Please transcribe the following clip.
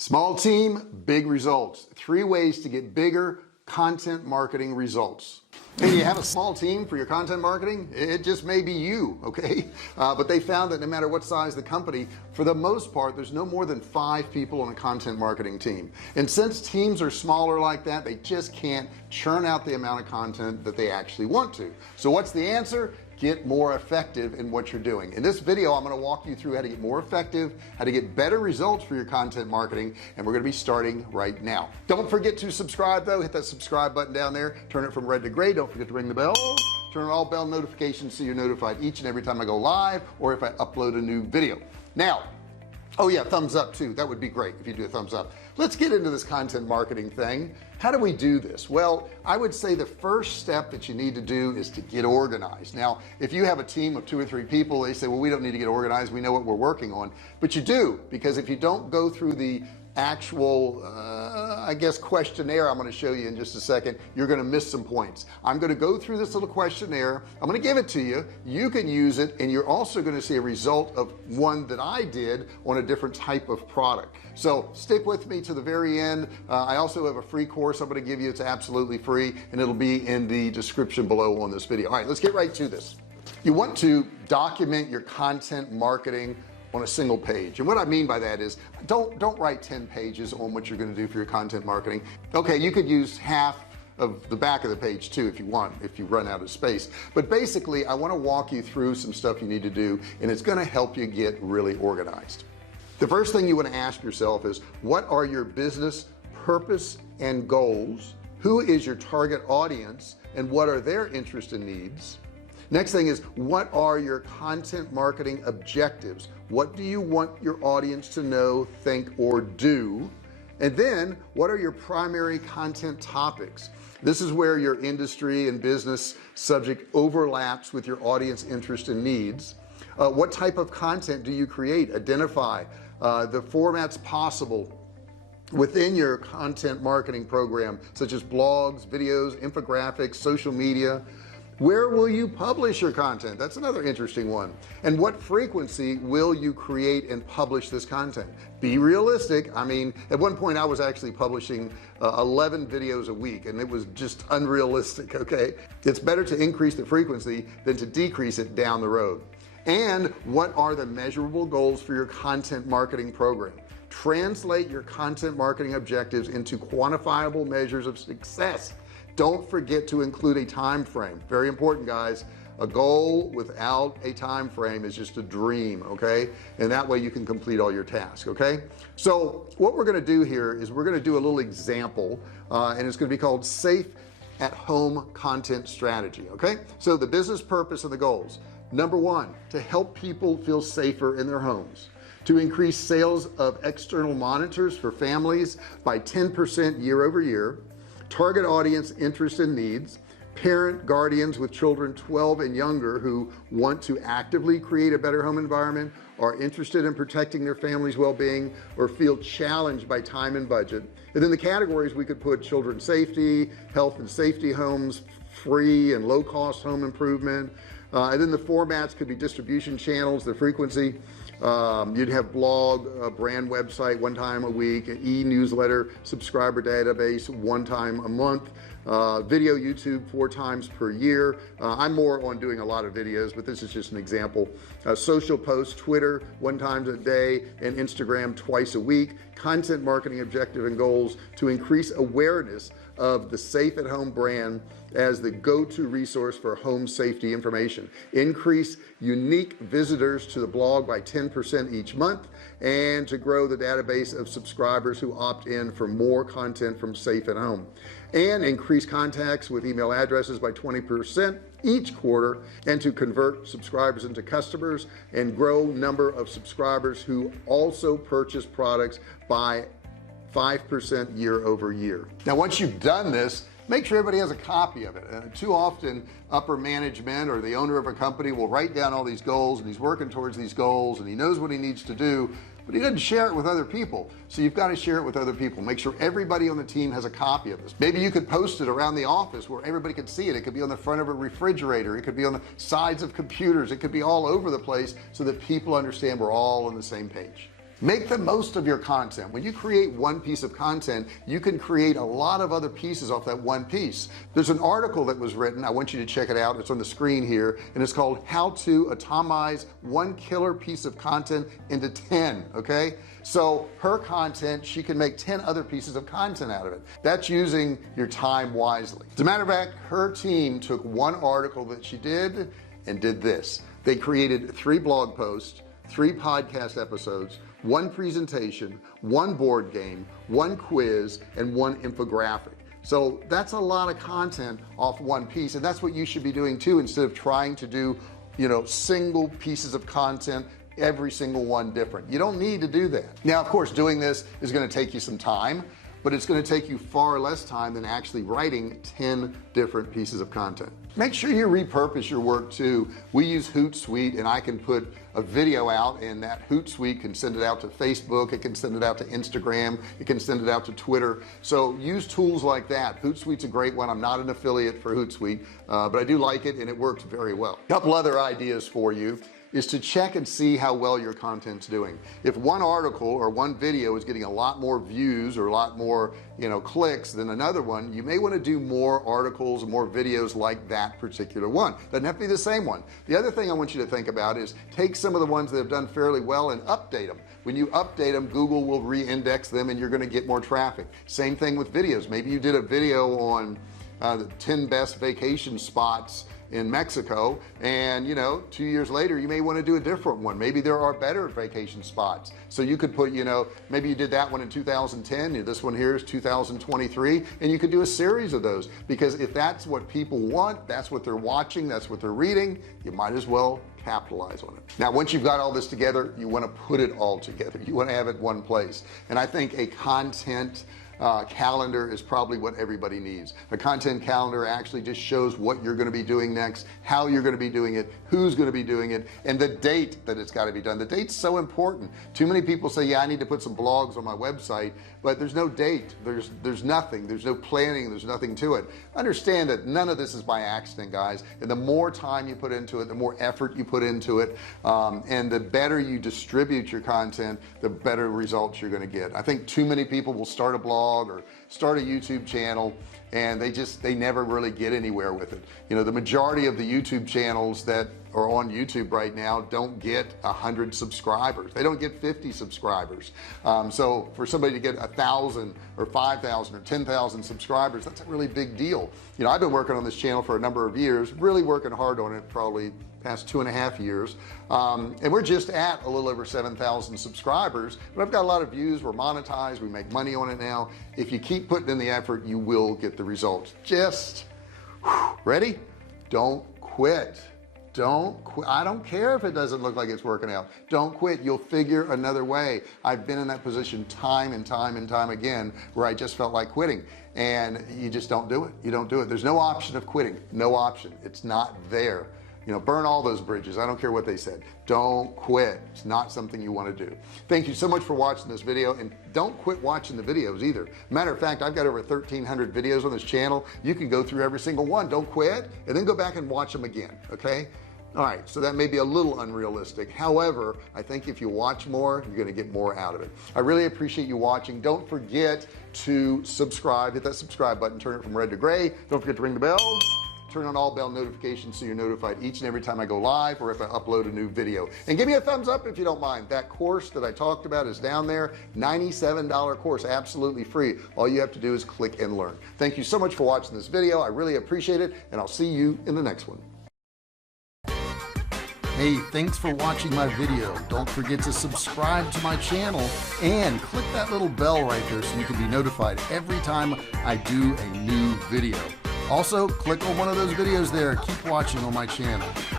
Small team, big results. 3 ways to get bigger content marketing results. And you have a small team for your content marketing, it just may be you, okay? But they found that no matter what size the company, for the most part there's no more than 5 people on a content marketing team. And since teams are smaller like that, they just can't churn out the amount of content that they actually want to. So what's the answer? Get more effective in what you're doing. In this video I'm going to walk you through how to get more effective, how to get better results for your content marketing, and we're going to be starting right now. Don't forget to subscribe though. Hit that subscribe button down there, turn it from red to gray. Don't forget to ring the bell, turn on all bell notifications so you're notified each and every time I go live or if I upload a new video. Now, oh yeah, thumbs up too. That would be great if you do a thumbs up. Let's get into this content marketing thing. How do we do this? Well, I would say the first step that you need to do is to get organized. Now if you have a team of 2 or 3 people, they say, well, we don't need to get organized, we know what we're working on. But you do, because if you don't go through the actual I guess questionnaire I'm going to show you in just a second, you're going to miss some points. I'm going to go through this little questionnaire, I'm going to give it to you, you can use it, and you're also going to see a result of one that I did on a different type of product. So stick with me to the very end. I also have a free course I'm going to give you. It's absolutely free and it'll be in the description below on this video. All right, let's get right to this. You want to document your content marketing on a single page, and what I mean by that is don't write 10 pages on what you're going to do for your content marketing. Okay, you could use half of the back of the page too if you want, if you run out of space, but basically I want to walk you through some stuff you need to do, and it's going to help you get really organized. The first thing you want to ask yourself is, what are your business purpose and goals? Who is your target audience and what are their interests and needs? Next thing is, what are your content marketing objectives? What do you want your audience to know, think, or do? And then what are your primary content topics? This is where your industry and business subject overlaps with your audience interest and needs. What type of content do you create? Identify the formats possible within your content marketing program, such as blogs, videos, infographics, social media. Where will you publish your content? That's another interesting one. And what frequency will you create and publish this content? Be realistic. I mean, at one point I was actually publishing 11 videos a week, and it was just unrealistic. Okay, it's better to increase the frequency than to decrease it down the road. And what are the measurable goals for your content marketing program? Translate your content marketing objectives into quantifiable measures of success. Don't forget to include a time frame. Very important, guys. A goal without a time frame is just a dream, okay? And that way you can complete all your tasks. Okay, so what we're going to do here is we're going to do a little example, and it's going to be called safe at home content strategy. Okay, so the business purpose and the goals: number 1, to help people feel safer in their homes, to increase sales of external monitors for families by 10% year over year, target audience interests and needs, parent guardians with children 12 and younger who want to actively create a better home environment, are interested in protecting their family's well-being, or feel challenged by time and budget. And then the categories we could put: children's safety, health and safety homes, free and low-cost home improvement. And then the formats could be distribution channels, the frequency. You'd have blog, brand website 1 time a week, an e-newsletter, subscriber database 1 time a month, video YouTube 4 times per year. I'm more on doing a lot of videos, but this is just an example. Social posts, Twitter 1 time a day, and Instagram twice a week. Content marketing objective and goals: to increase awareness of the Safe at Home brand as the go-to resource for home safety information, increase unique visitors to the blog by 10% each month, and to grow the database of subscribers who opt in for more content from Safe at Home, and increase contacts with email addresses by 20% each quarter, and to convert subscribers into customers and grow number of subscribers who also purchase products by 5% year over year. Now once you've done this, make sure everybody has a copy of it. Too often upper management or the owner of a company will write down all these goals, and he's working towards these goals and he knows what he needs to do, but he doesn't share it with other people. So you've got to share it with other people. Make sure everybody on the team has a copy of this. Maybe you could post it around the office where everybody could see it. It could be on the front of a refrigerator, it could be on the sides of computers, it could be all over the place, so that people understand we're all on the same page. Make the most of your content. When you create one piece of content, you can create a lot of other pieces off that one piece. There's an article that was written, I want you to check it out, it's on the screen here, and it's called How to Atomize One Killer Piece of Content into 10. Okay, so her content, she can make 10 other pieces of content out of it. That's using your time wisely. As a matter of fact, her team took one article that she did and did this. They created 3 blog posts, 3 podcast episodes, 1 presentation, 1 board game, 1 quiz, and 1 infographic. So that's a lot of content off one piece, and that's what you should be doing too, instead of trying to do, you know, single pieces of content, every single one different. You don't need to do that. Now of course doing this is going to take you some time, but it's going to take you far less time than actually writing 10 different pieces of content. Make sure you repurpose your work too. We use Hootsuite, and I can put a video out, and that Hootsuite can send it out to Facebook, it can send it out to Instagram, it can send it out to Twitter. So use tools like that. Hootsuite's a great one. I'm not an affiliate for Hootsuite, but I do like it, and it works very well. A couple other ideas for you is to check and see how well your content's doing. If one article or one video is getting a lot more views or a lot more, you know, clicks than another one, you may want to do more articles and more videos like that particular one. Doesn't have to be the same one. The other thing I want you to think about is take some of the ones that have done fairly well and update them. When you update them, Google will re-index them and you're going to get more traffic. Same thing with videos. Maybe you did a video on the 10 best vacation spots in Mexico, and you know, 2 years later you may want to do a different one. Maybe there are better vacation spots, so you could put, you know, maybe you did that one in 2010, this one here is 2023, and you could do a series of those, because if that's what people want, that's what they're watching, that's what they're reading, you might as well capitalize on it. Now once you've got all this together, you want to put it all together. You want to have it one place, and I think a content calendar is probably what everybody needs. A content calendar actually just shows what you're going to be doing next, how you're going to be doing it, who's going to be doing it, and the date that it's got to be done. The date's so important. Too many people say, yeah, I need to put some blogs on my website, but there's no date, there's nothing, there's no planning, there's nothing to it. Understand that none of this is by accident, guys, and the more time you put into it, the more effort you put into it, and the better you distribute your content, the better results you're going to get. I think too many people will start a blog or start a YouTube channel, and they never really get anywhere with it. You know, the majority of the YouTube channels that are on YouTube right now don't get 100 subscribers. They don't get 50 subscribers. So for somebody to get 1,000 or 5,000 or 10,000 subscribers, that's a really big deal. You know, I've been working on this channel for a number of years, really working hard on it, probably past 2.5 years, and we're just at a little over 7,000 subscribers, but I've got a lot of views. We're monetized, we make money on it now. If you keep putting in the effort, you will get the results. Just ready? Don't quit. Don't quit. I don't care if it doesn't look like it's working out. Don't quit. You'll figure another way. I've been in that position time and time and time again where I just felt like quitting, and you just don't do it. You don't do it. There's no option of quitting. No option. It's not there. You know, burn all those bridges. I don't care what they said. Don't quit. It's not something you want to do. Thank you so much for watching this video, and don't quit watching the videos either. Matter of fact, I've got over 1,300 videos on this channel. You can go through every single one. Don't quit, and then go back and watch them again. Okay. All right, so that may be a little unrealistic. However, I think if you watch more, you're going to get more out of it. I really appreciate you watching. Don't forget to subscribe. Hit that subscribe button, turn it from red to gray. Don't forget to ring the bell, turn on all bell notifications so you're notified each and every time I go live or if I upload a new video. And give me a thumbs up if you don't mind. That course that I talked about is down there. $97 course, absolutely free. All you have to do is click and learn. Thank you so much for watching this video. I really appreciate it, and I'll see you in the next one. Hey, thanks for watching my video. Don't forget to subscribe to my channel and click that little bell right there so you can be notified every time I do a new video. Also, click on one of those videos there. Keep watching on my channel.